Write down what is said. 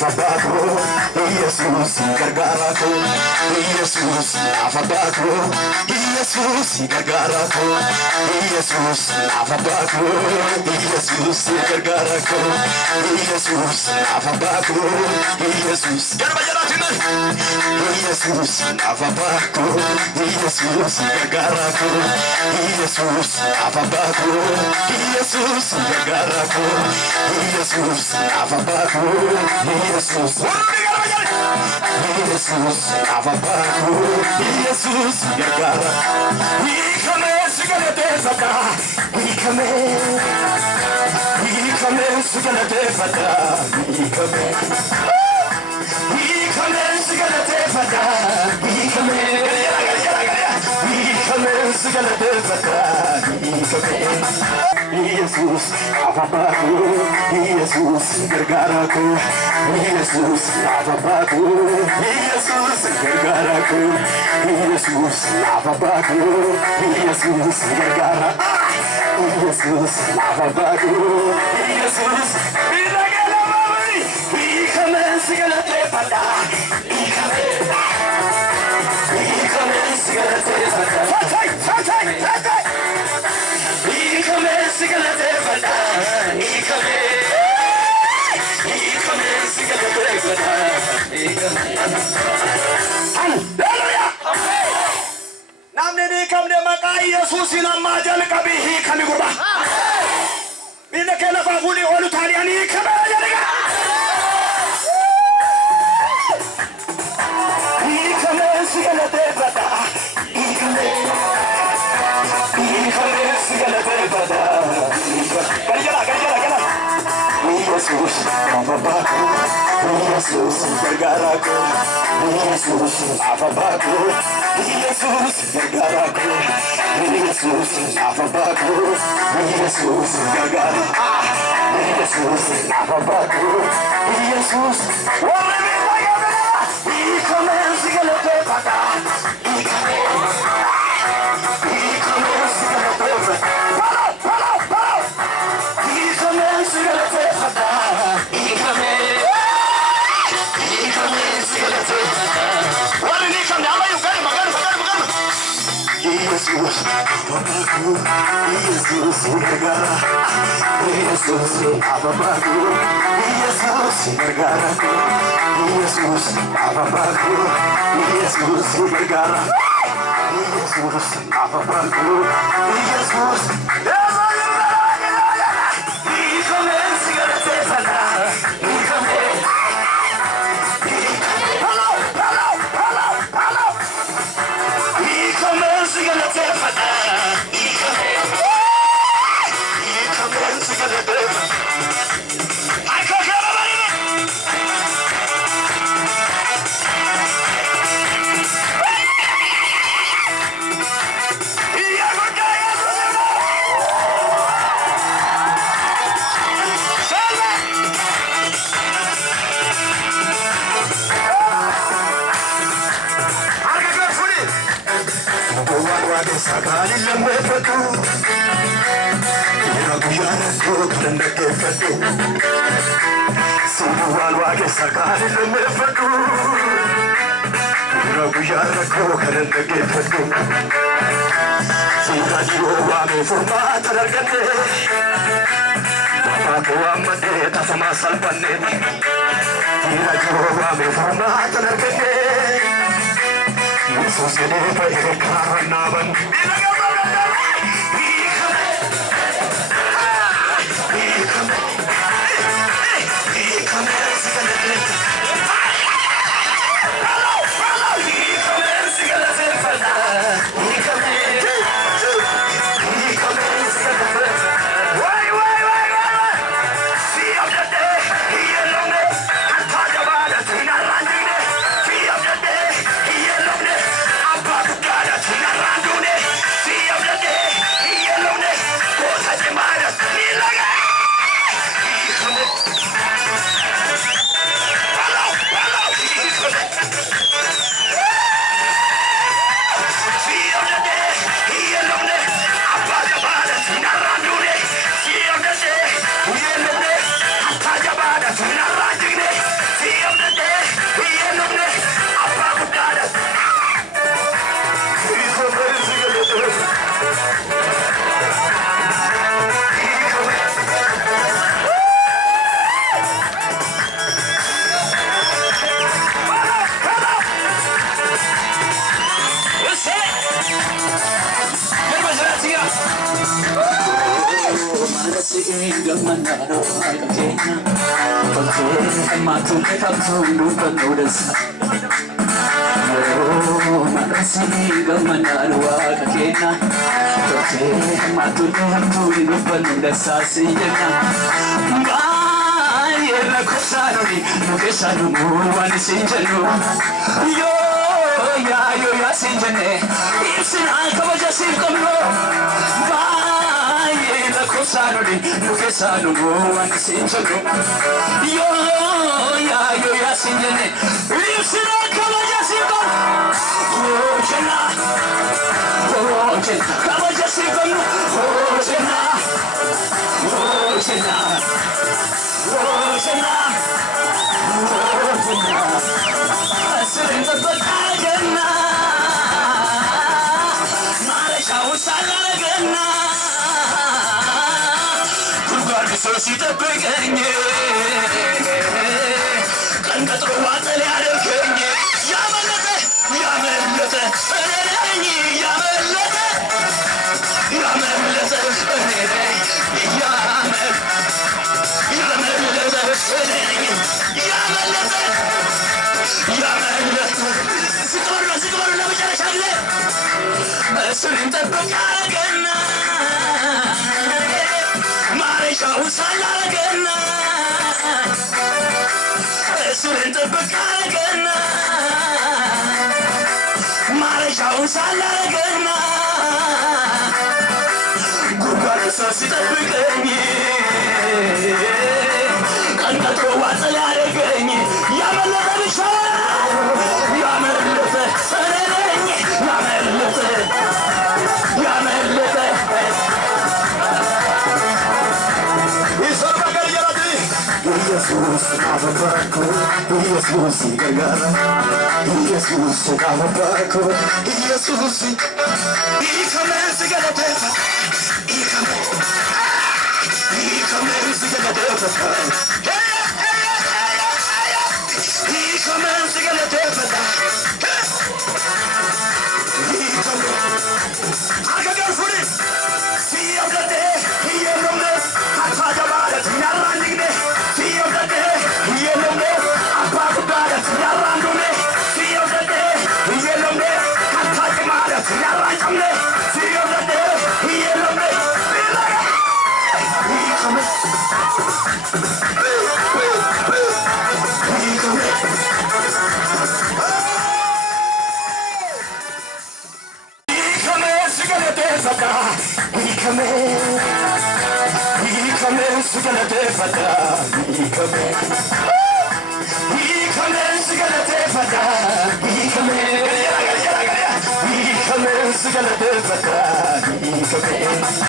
afabako Jesus gargarako Jesus afabako Jesus gargarako Jesus afabako Jesus gargarako Jesus afabako Jesus garbaratiman Jesus afabako Jesus gargarako Jesus afabako Jesus gargarako Jesus afabako Jesus Jesus afabako Jesus gargara we come sigala desata we come sigala desata we come sigala desata we come sigala desata we come Jesus afabako Jesus gargarako Jesus afabako Jesus gargarako Jesus afabako Jesus gargara Jesus afabako Jesus bilagala mami we sigala tepata we sigala tepata fatai we sigala tepata Hallelujah! Namni ni kamne makai Yesus ina majal kabihi kami gurba. Bina kela fafuli olu taliani kamera jaliga. Ikame sigala tebada. Ikame sigala tebada. Gala. Jesus afabako Jesus gargarako Jesus afabako Jesus gargarako Jesus afabako Jesus gargara Jesus afabako Jesus wame bayana ikame sigala tebada ikame sigala tebada Jesus, Jesus, gargara, Jesus, afabako, Jesus, gargara, Jesus, afabako, Jesus, gargara, Jesus, afabako, Jesus. Sakali lamefatu, iraguyana ko kanda kefatu. Subuwal wake sakali lamefatu, iraguyana ko kanda kefatu. Sirajio wame formata dargate, papa ko amade tasama salpanne. Sirajio wame formata dargate. Jesus ne pere karnavan gammanaro alkeenya Tolchee maatuun eegamtuu lubbaan odeessa Marasii gammanaro alkeenya Tolchee maatuun eegamtuu lubbaan odeessa siyenna Baay'ee lakkoofsaanoni nukeessaanuu waan isin jennu Yoo sinjenne ibsinaan kabaja siif qabnu baay'ee lakkoofsaanoni nukeessaanuu waan isin jennu yoo sinjenne ibsinaan kabaja siif qabnu jenna kabaja siif qabnu jenna Asirin tabbata ganna Mareshawu salara ganna Kurgar bisosi tabbeganye Kangatro watale adarganye Yamelete Yamelete Erenyi Yamelete Yamelete Erenyi Yamelete Erenyi Yamelete ሲቀበሩ ለመጨረሻ ጊዜ እሱን ጠብቅ አረገና ማረሻውን ሳል አረገና እሱን ጠብቅ አረገና ማረሻውን ሳል አረገና ጉድጓድ ሰው ሲጠብቀኝ ቀን ቀጥሮ ዋጠል ያደረገኝ ያመለጠ ብቻ Jesus, I'm a barco. Jesus, Gagara. Jesus, I'm a barco. Jesus, he comes to get a paper. He comes to get a paper. He comes to get a paper. He comes. I can go for it. See you the day. He is on this. I talk about it. Not running there. He comes